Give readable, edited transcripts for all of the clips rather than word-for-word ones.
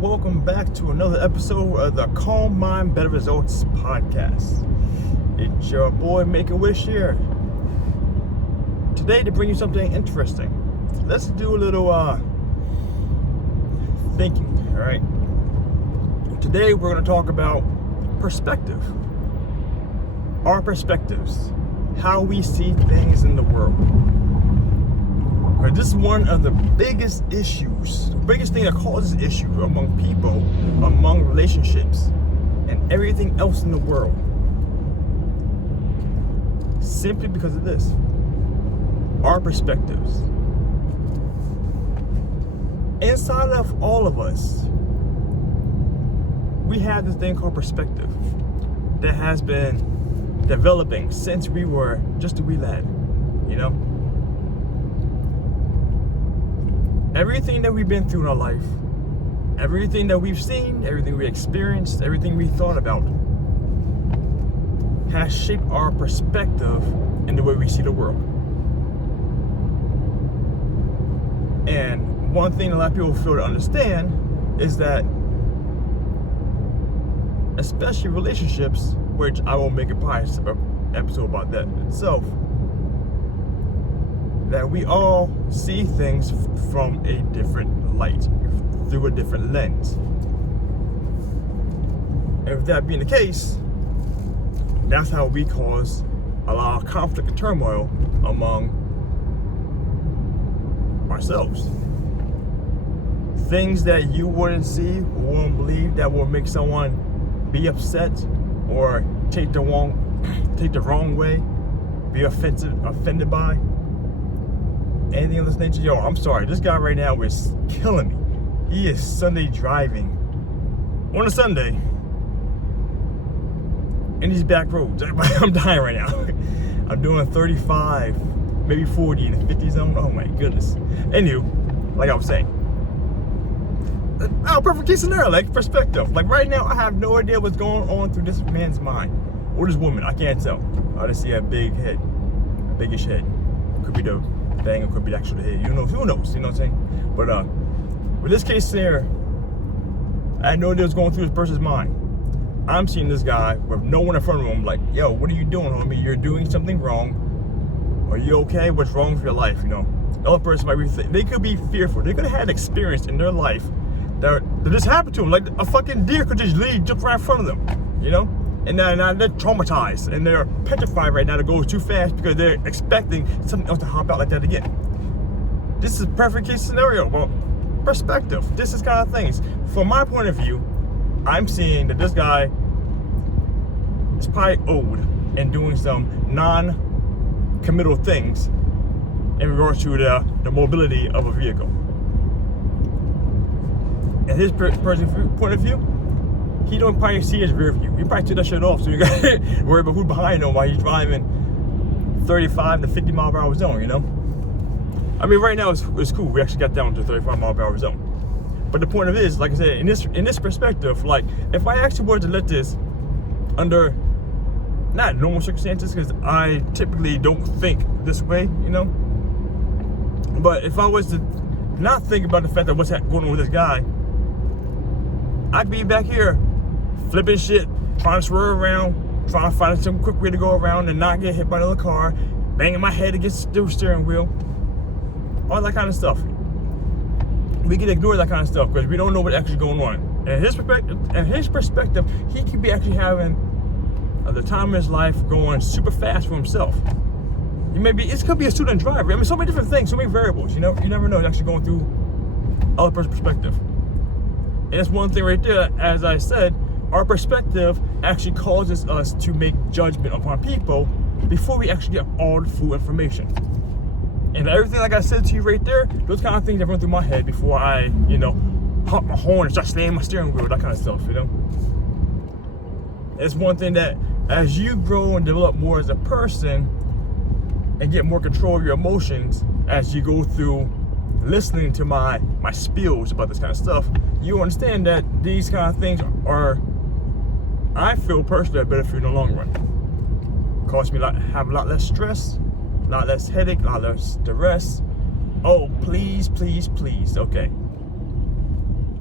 welcome back to another episode of the Calm Mind Better Results podcast. It's your boy Make-A-Wish here. Today to bring you something interesting. Let's do a little thinking, all right? Today we're going to talk about perspective. Our perspectives, how we see things in the world. This is one of the biggest issues, the biggest thing that causes issues among people, among relationships, and everything else in the world. Simply because of this. Our perspectives. Inside of all of us, we have this thing called perspective that has been developing since we were just a wee lad, you know? Everything that we've been through in our life, everything that we've seen, everything we experienced, everything we thought about has shaped our perspective in the way we see the world. And one thing a lot of people fail to understand is that, especially relationships, which I will make a episode about that itself, that we all see things from a different light, through a different lens. And with that being the case, that's how we cause a lot of conflict and turmoil among ourselves. Things that you wouldn't see, or wouldn't believe, that will make someone be upset or take the wrong way, be offended by. Anything of this nature. Yo, I'm sorry, this guy right now is killing me. He is Sunday driving on a Sunday in these back roads. I'm dying right now. I'm doing 35, maybe 40 in the 50 zone. Oh my goodness. Anywho, like I was saying, perfect case scenario, like perspective. Like right now, I have no idea what's going on through this man's mind or this woman. I can't tell. I just see a big head, a biggish head. Could be the thing, it could be actually the head. Who knows? You know what I'm saying? But with this case there, I had no idea what's going through this person's mind. I'm seeing this guy with no one in front of him, like, yo, what are you doing, homie? You're doing something wrong. Are you okay? What's wrong with your life? You know, the other person might be, they could be fearful. They could have had an experience in their life that just happened to them. Like a fucking deer could just jump right in front of them, you know? And now they're traumatized and they're petrified right now to go too fast because they're expecting something else to hop out like that again. This is a perfect case scenario. Well, perspective. This is kind of things. From my point of view, I'm seeing that this guy is probably old and doing some non-committal things in regards to the mobility of a vehicle. And his point of view, he don't probably see his rear view. He probably took that shit off, so you gotta worry about who's behind him while he's driving 35 to 50 mile per hour zone, you know? I mean, right now it's cool. We actually got down to 35 mile per hour zone. But the point of it is, like I said, in this perspective, like if I actually were to let this under not normal circumstances, because I typically don't think this way, you know? But if I was to not think about the fact that what's going on with this guy, I'd be back here flipping shit, trying to swerve around, trying to find some quick way to go around and not get hit by another car, banging my head against the steering wheel, all that kind of stuff. We can ignore that kind of stuff because we don't know what's actually going on. And his perspective, he could be actually having the time of his life going super fast for himself. It could be a student driver. I mean, so many different things, so many variables. You know, you never know. It's actually going through other person's perspective. And that's one thing right there. As I said, our perspective actually causes us to make judgment upon people before we actually get all the full information. And everything like I said to you right there, those kind of things that run through my head before I, you know, honk my horn and start slamming my steering wheel, that kind of stuff, you know? It's one thing that as you grow and develop more as a person and get more control of your emotions as you go through listening to my spiels about this kind of stuff, you understand that these kind of things are, I feel personally, better for you in the long run. Cost me have a lot less stress, a lot less headache, a lot less stress. Oh, please, please, please. Okay.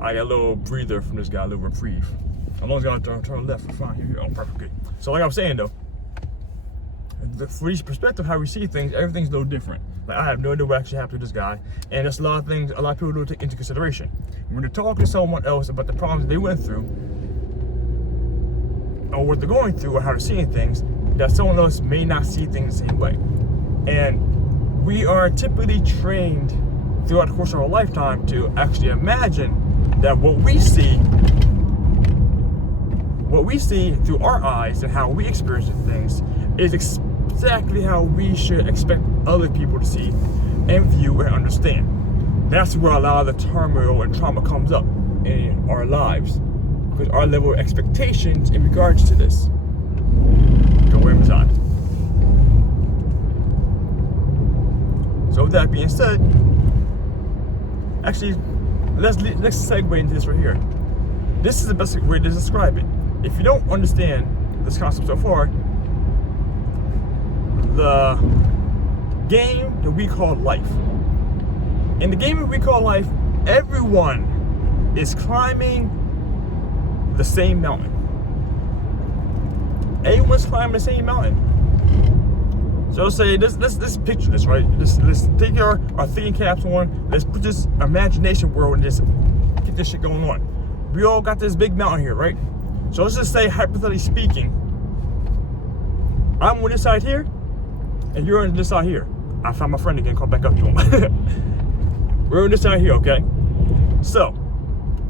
I got a little breather from this guy, a little reprieve. As long as I turn left, we're fine. Here we go. Oh, perfect. Good. So like I was saying though, for each perspective, how we see things, everything's a little different. Like I have no idea what actually happened to this guy, and there's a lot of things a lot of people don't take into consideration. When they're talking to someone else about the problems they went through, or what they're going through, or how they're seeing things, that someone else may not see things the same way. And we are typically trained throughout the course of our lifetime to actually imagine that what we see through our eyes and how we experience things is exactly how we should expect other people to see and view and understand. That's where a lot of the turmoil and trauma comes up in our lives, because our level of expectations in regards to this. Don't worry, Amazon. So with that being said, actually, let's segue into this right here. This is the best way to describe it. If you don't understand this concept so far, the game that we call life. In the game that we call life, everyone is climbing the same mountain. Everyone's climbing the same mountain. So let's say let's picture this, right? Let's take our thinking caps on. Let's put this imagination world and just get this shit going on. We all got this big mountain here, right? So let's just say, hypothetically speaking, I'm on this side here, and you're on this side here. I found my friend again, call back up to him. We're on this side here, okay? So,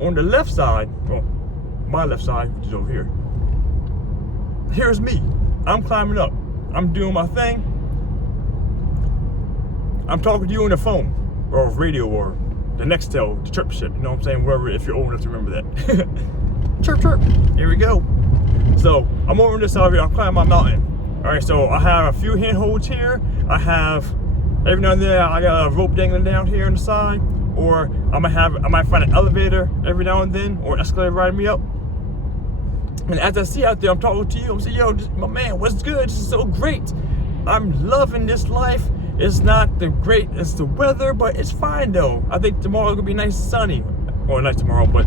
on the left side, well, my left side, which is over here, here's me. I'm climbing up. I'm doing my thing. I'm talking to you on the phone, or radio, or the Nextel, the chirp shit, you know what I'm saying? Wherever, if you're old enough to remember that. Chirp, chirp. Here we go. So, I'm over on this side here. I'm climbing my mountain. Alright, so I have a few handholds here. I have, every now and then, I got a rope dangling down here on the side. Or I might find an elevator every now and then, or an escalator riding me up. And as I see out there, I'm talking to you. I'm saying, yo, my man, what's good? This is so great. I'm loving this life. It's not the great, it's the weather, but it's fine though. I think tomorrow's gonna be nice and sunny. Or not tomorrow, but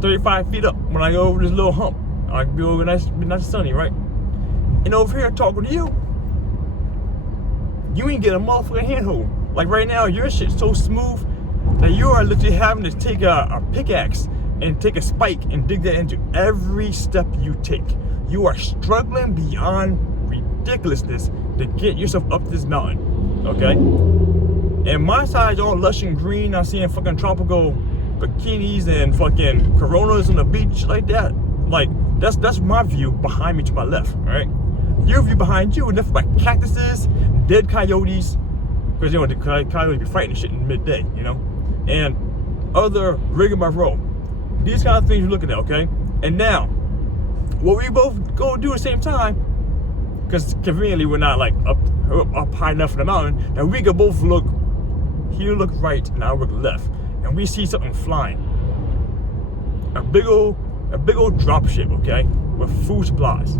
35 feet up when I go over this little hump. I can be over nice and sunny, right? And over here talking to you, you ain't get a motherfucking handhold. Like right now, your shit's so smooth that you are literally having to take a pickaxe and take a spike and dig that into every step you take. You are struggling beyond ridiculousness to get yourself up this mountain, okay? And my side's all lush and green. I'm seeing fucking tropical bikinis and fucking Coronas on the beach like that. Like, that's my view behind me to my left, all right? Your view behind you is nothing but cactuses, dead coyotes, because you know the coyotes be fighting shit in midday, you know, and other rigmarole. These kind of things you're looking at, okay? And now, what we both go do at the same time, because conveniently we're not like up high enough in the mountain, that we can both look, here look right and I look left, and we see something flying. A big old drop ship, okay, with food supplies.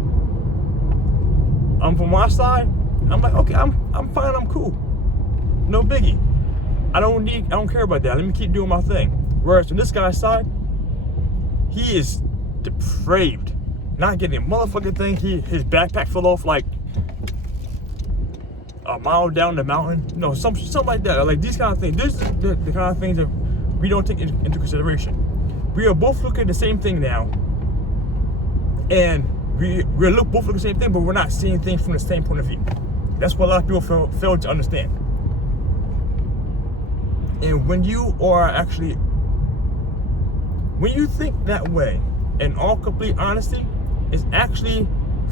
I'm from my side. I'm like, okay, I'm fine, I'm cool. No biggie. I don't care about that. Let me keep doing my thing. Whereas on this guy's side, he is depraved. Not getting a motherfucking thing. His backpack fell off like a mile down the mountain. No, something like that. Like these kind of things. This is the kind of things that we don't take into consideration. We are both looking at the same thing now, and we both look at the same thing, but we're not seeing things from the same point of view. That's what a lot of people fail to understand. And when you think that way, in all complete honesty, it's actually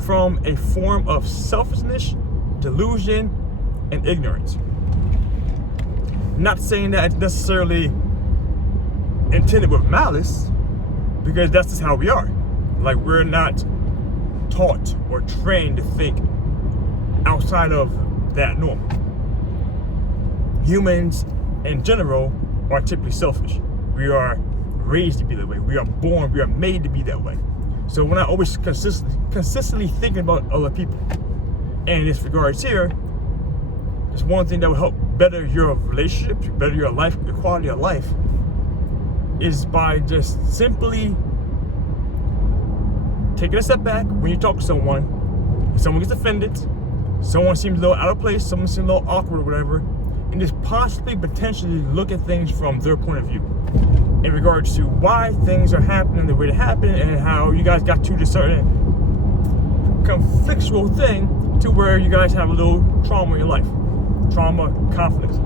from a form of selfishness, delusion, and ignorance. Not saying that it's necessarily intended with malice, because that's just how we are. Like, we're not taught or trained to think outside of that norm. Humans in general are typically selfish. We are raised to be that way. We are born, we are made to be that way. So we're not always consistently thinking about other people. And in this regards here, it's one thing that will help better your relationship, better your life, your quality of life, is by just simply taking a step back when you talk to someone. If someone gets offended, someone seems a little out of place, someone seems a little awkward or whatever, and just possibly potentially look at things from their point of view in regards to why things are happening the way they happen and how you guys got to this certain conflictual thing to where you guys have a little trauma in your life. Trauma, conflicts.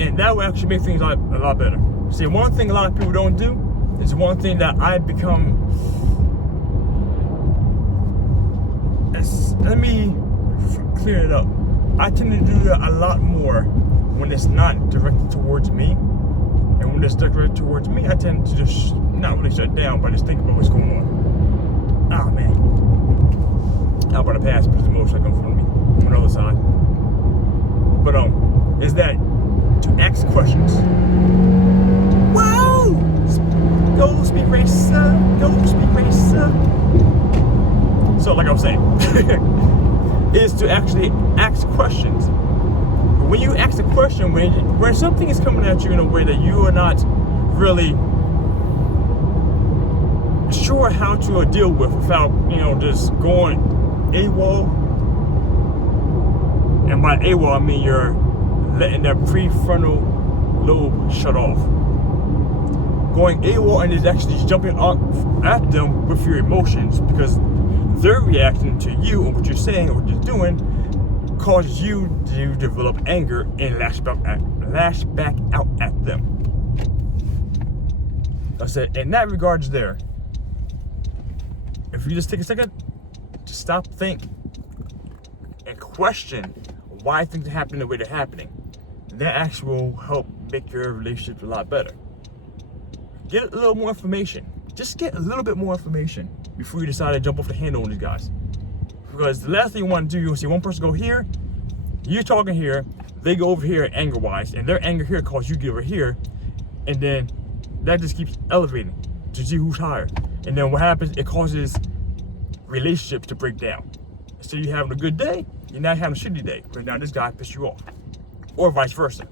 And that will actually make things a lot better. See, one thing a lot of people don't do is one thing that I've become. Let me clear it up. I tend to do that a lot more when it's not directed towards me. And when it's directed towards me, I tend to just not really shut down, but just think about what's going on. Ah, man. How about a pass because the motorcycle in front of me on the other side. But is that to ask questions. Whoa! Go speed racer, go speed racer. So like I was saying, is to actually ask questions. When you ask a question, when something is coming at you in a way that you are not really sure how to deal with without, just going AWOL. And by AWOL, I mean you're letting that prefrontal lobe shut off. Going AWOL and is actually jumping up at them with your emotions because their reaction to you and what you're saying or what you're doing causes you to develop anger and lash back out at them. I said, in that regards there, if you just take a second to stop, think, and question why things are happening the way they're happening, that actually will help make your relationship a lot better. Get a little more information. Just get a little bit more information before you decide to jump off the handle on these guys. Because the last thing you want to do, you'll see one person go here, you're talking here, they go over here anger-wise, and their anger here causes you to get over here, and then that just keeps elevating to see who's higher. And then what happens, it causes relationships to break down. So you're having a good day, you're not having a shitty day, because now this guy pissed you off. Or vice versa.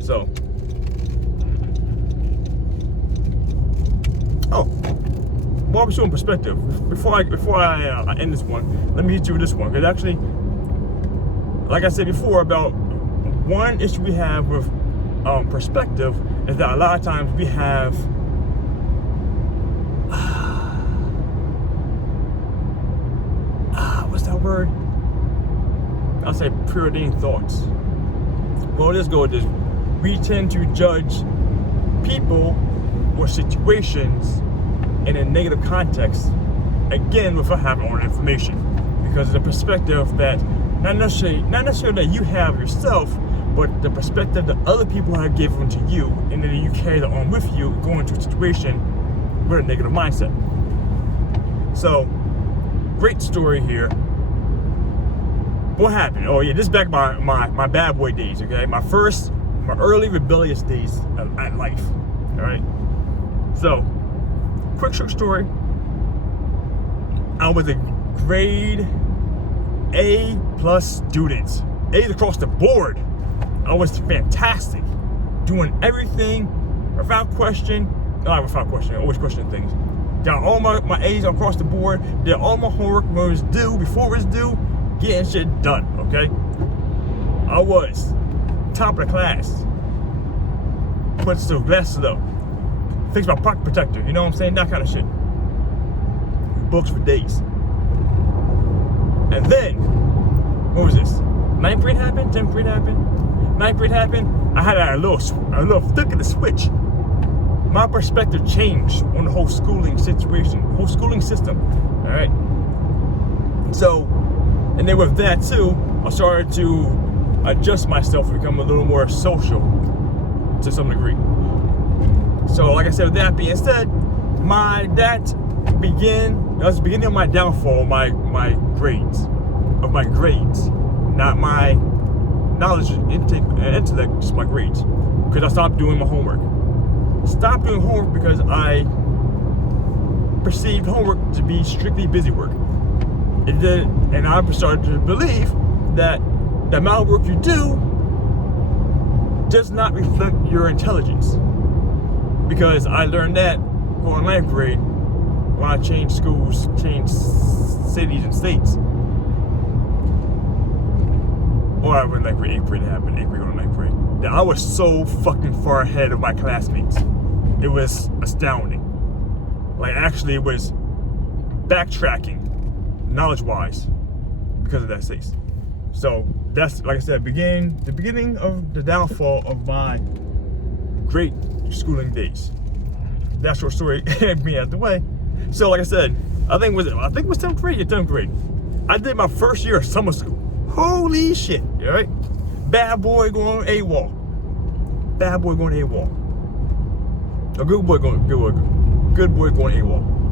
So, while we're showing perspective, before I end this one, let me hit you with this one. Because actually, like I said before, about one issue we have with perspective is that a lot of times we have what's that word? I'll say preordained thoughts. Well, let's go with this. We tend to judge people or situations in a negative context, again, without having our own information, because of the perspective that not necessarily that you have yourself, but the perspective that other people have given to you, and then you carry that on with you, going into a situation with a negative mindset. So, great story here. What happened? Oh yeah, this is back my bad boy days, okay? My early rebellious days at life, all right? So, quick short story. I was a grade A+ student. A's across the board. I was fantastic. Doing everything without question. Not without question, always questioning things. Got all my A's across the board. Did all my homework when it was due, before it was due. Getting shit done, okay? I was top of the class. Put some glasses up. Fix my pocket protector, you know what I'm saying? That kind of shit. Books for days. And then, what was this? 9th grade happened, 10th grade happened. 9th grade happened, I had a little flick of the switch. My perspective changed on the whole schooling situation, whole schooling system, all right? So, and then with that too, I started to adjust myself to become a little more social to some degree. So like I said, with that being said, that was the beginning of my downfall, my grades, not my knowledge, intake, and intellect, just my grades, because I stopped doing my homework. Stopped doing homework because I perceived homework to be strictly busy work. And I started to believe that the amount of work you do does not reflect your intelligence. Because I learned that going 9th grade when I changed schools, changed cities and states. Or I went 9th grade, 8th grade, it happened, 8th grade, going to 9th grade. That I was so fucking far ahead of my classmates. It was astounding. Like, actually, it was backtracking, knowledge-wise, because of that space. So that's, like I said, the beginning of the downfall of my great schooling days. That short story me out the way. So, like I said, I think it was 10th grade. Yeah, 10th grade. I did my first year of summer school. Holy shit! All right, bad boy going AWOL. Bad boy going AWOL. A good boy going AWOL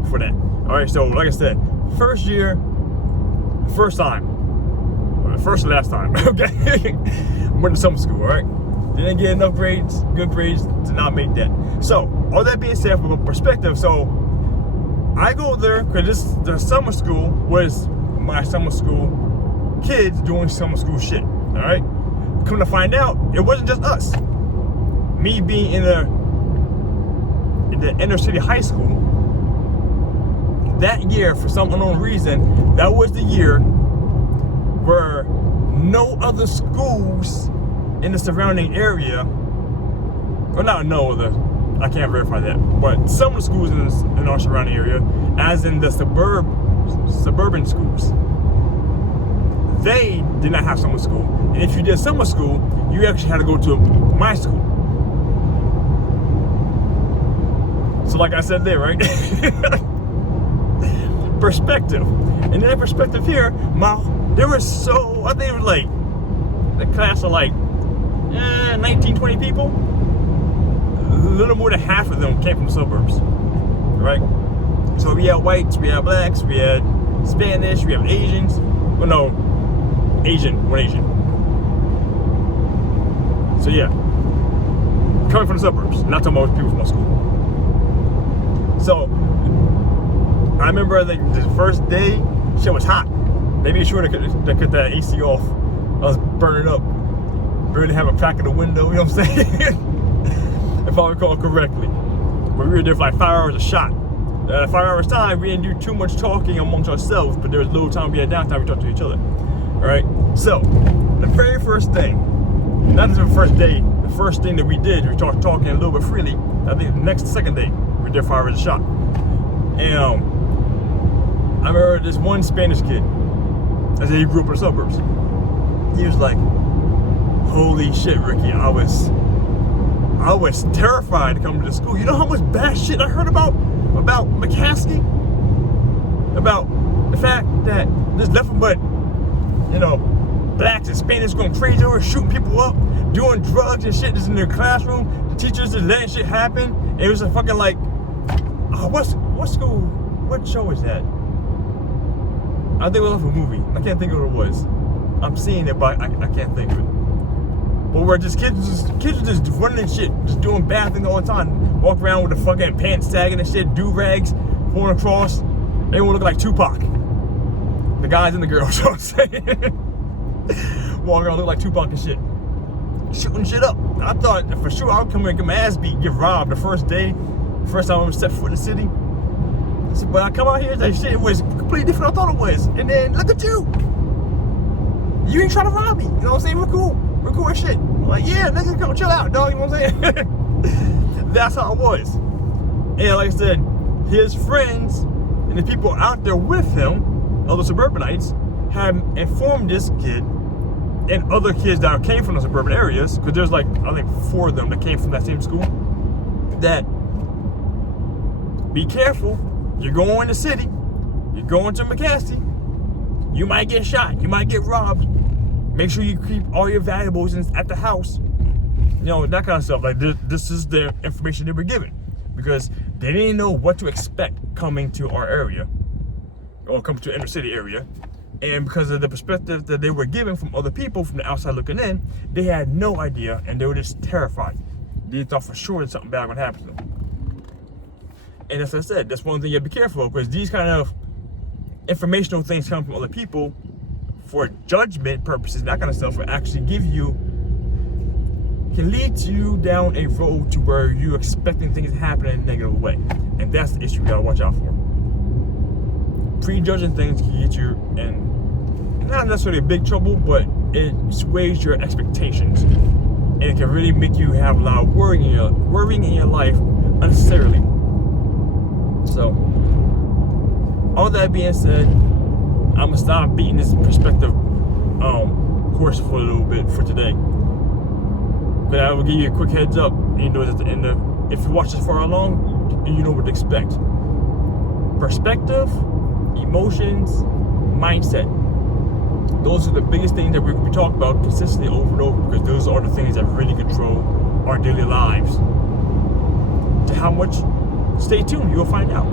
for that. All right, so like I said, first year, first time, first and last time. Okay, went to summer school. All right, didn't get enough grades, good grades to not make that. So all that being said, from a perspective, so I go there because the summer school was my summer school kids doing summer school shit. All right, come to find out, it wasn't just us. Me being in the inner city high school, that year, for some unknown reason, that was the year where no other schools in the surrounding area, or not no other, I can't verify that, but some of the schools in our surrounding area, as in the suburban schools, they did not have summer school. And if you did summer school, you actually had to go to my school. So like I said there, right? Perspective. And then perspective here, there was I think it was like a class of like 19, 20 people. A little more than half of them came from the suburbs, right? So we had whites, we had blacks, we had Spanish, we had Asians. Well, no, one Asian. So yeah, coming from the suburbs, not talking about people from my school. So I remember the first day, shit was hot. They made sure to cut that AC off. I was burning up. Barely have a crack in the window, you know what I'm saying? If I recall correctly. But we were there for like 5 hours a shot. 5 hours time, we didn't do too much talking amongst ourselves, but there was little time we had downtime, we talked to each other. Alright? So, the very first thing, not just the first day, the first thing that we did, we started talking a little bit freely. I think the second day, we were there 5 hours a shot. And I remember this one Spanish kid, I said he grew up in the suburbs. He was like, holy shit, Ricky, I was terrified to come to the school. You know how much bad shit I heard about McCaskey? About the fact that there's nothing but, blacks and Spanish going crazy over shooting people up, doing drugs and shit just in their classroom. The teachers just letting shit happen. And it was a fucking like, what school? What show is that? I think it was a movie. I can't think of what it was. I'm seeing it, but I can't think of it. But where just kids are just running and shit, just doing bad things all the time. Walk around with the fucking pants sagging and shit, do-rags, pulling across. Everyone look like Tupac. The guys and the girls, you know what I'm saying? Walking around look like Tupac and shit. Shooting shit up. I thought for sure I would come here and get my ass beat, get robbed the first day. First time I ever stepped foot in the city. But I come out here, that shit was completely different than I thought it was. And then look at you. You ain't trying to rob me. You know what I'm saying? We're cool. We're cool as shit. I'm like, yeah, nigga, come chill out, dog. You know what I'm saying? That's how it was. And like I said, his friends and the people out there with him, other suburbanites, had informed this kid and other kids that came from the suburban areas, because there's like, I think 4 of them that came from that same school, that be careful. You're going to the city, you're going to McCaskey, you might get shot, you might get robbed. Make sure you keep all your valuables at the house. That kind of stuff. Like this is the information they were given, because they didn't know what to expect coming to our area, or coming to the inner city area. And because of the perspective that they were given from other people from the outside looking in, they had no idea, and they were just terrified. They thought for sure that something bad would happen to them. And as I said, that's one thing you have to be careful of, because these kind of informational things come from other people for judgment purposes, that kind of stuff, will actually can lead you down a road to where you're expecting things to happen in a negative way. And that's the issue you gotta watch out for. Prejudging things can get you in not necessarily big trouble, but it sways your expectations. And it can really make you have a lot of worrying in your life unnecessarily. So, all that being said, I'm gonna stop beating this perspective horse for a little bit for today. But I will give you a quick heads up. You know, at the end of, if you watch this far along, you know what to expect. Perspective, emotions, mindset. Those are the biggest things that we're going to be talking about consistently over and over, because those are the things that really control our daily lives. To how much? Stay tuned, you'll find out.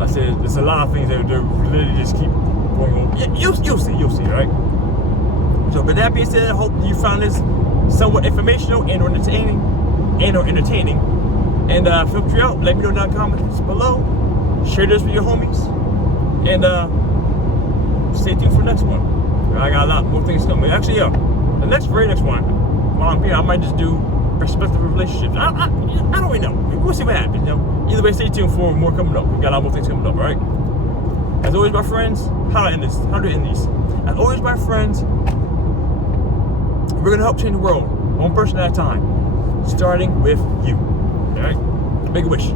I said there's a lot of things that literally just keep going on. Yeah, you'll see, right? So, with that being said, I hope you found this somewhat informational and or entertaining. And feel free out. Let me know down in the comments below. Share this with your homies. And stay tuned for the next one. I got a lot more things coming. Actually, the very next one, while I'm here, I might just do perspective of relationships. I don't really know. We'll see what happens. You know? Either way, stay tuned for more coming up. We got a lot more things coming up, all right? As always, my friends, how do I end these? As always, my friends, we're gonna help change the world, one person at a time, starting with you. All right? Make a wish.